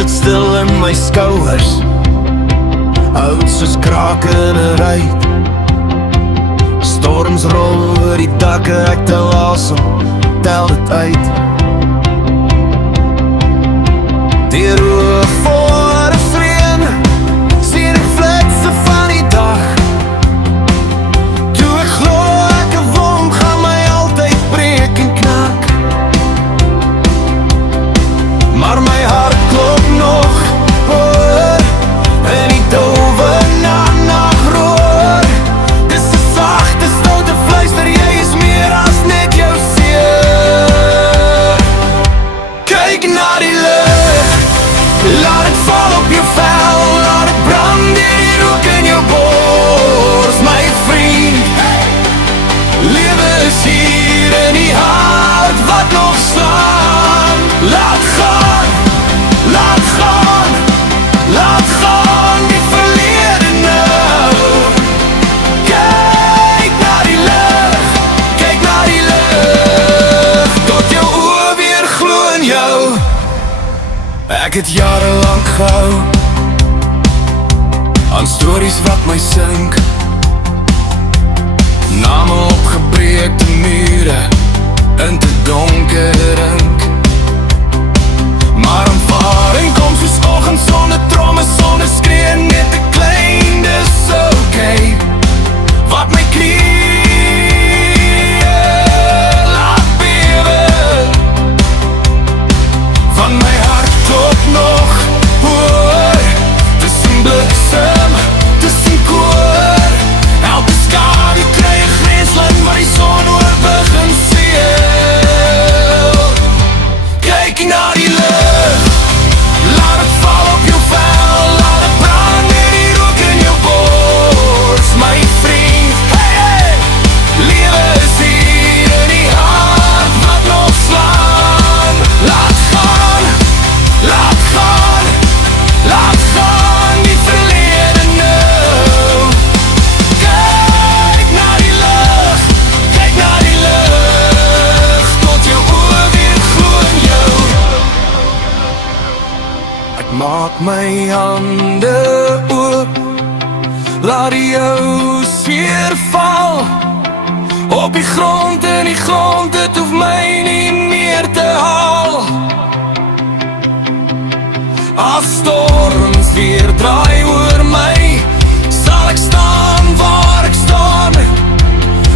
sit stil in my skouers, oud soos krake in 'n ruit. Storms rol oor die dakke, ek tel asem, tel dit uit. Deur oë voor 'n vreun sien ek flitsse van die dag. Toe ek glo ek 'n wond gaan my altyd breek en knak, maar my hart klop nog hoor in die dowwe nagroer. Dis 'n sagte stilte fluister, jy is meer as net jou seer. Kyk na die lig, laat het val op jou vel, laat het brand deur die rook in jou bors, my vriend. Lewe is hier in die hart wat nog slaan. Laat gaan, laat gaan, laat gaan die verlede nou. Kyk na die lig, kyk na die lig, tot jou oë weer glo in jou. Ek het jare lang gehou aan stories wat my sink, name op gebreekte mure in te donker ink. Maar aanvaring kom soos oggend sonder tromme, sonder skree, net 'n klein dis okay. Wat my knieë laat bewe, van my hart klop nog hoor, tussen bliksem, tussen koor. Elke skadu kry 'n grenslyn waar die son oor begin seël. Kyk na die lig, laat het val op jou vel, laat het brand deur die rook in jou bors, my vriend. Hey, hey, lewe is hier in die hart wat nog slaan. Laat gaan, laat gaan, laat gaan die verlede nou. Kyk na die lig, kyk na die lig, tot jou oë weer glo in jou. Ek maak my hande oop, laat die ou seer val op die grond, en die grond, dit hoef my nie meer te haal. As storms weer draai oor my, sal ek staan waar ek staan,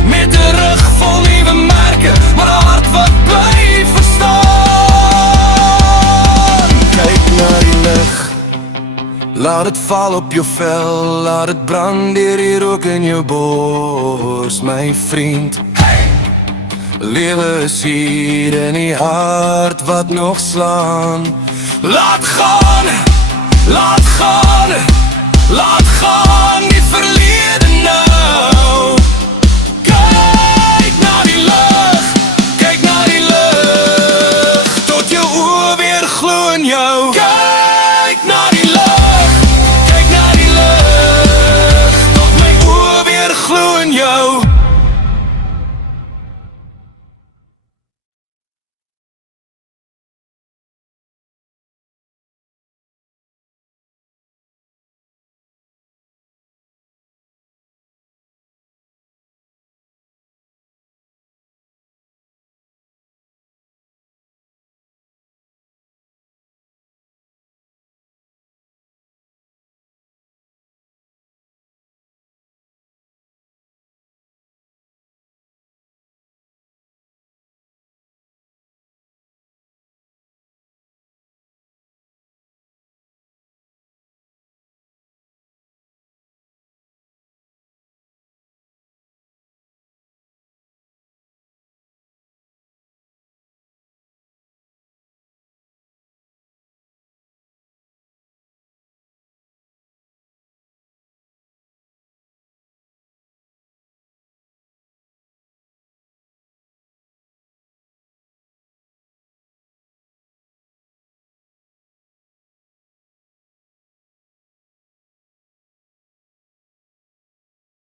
met 'n rug vol nuwe merke, maar 'n hart wat bly verstaan. Kyk na die lig, laat het val op jou vel, laat het brand deur die rook in jou bors, my vriend. Lewe is hier in die hart wat nog slaan. Laat gaan, laat gaan, laat gaan die verlede nou.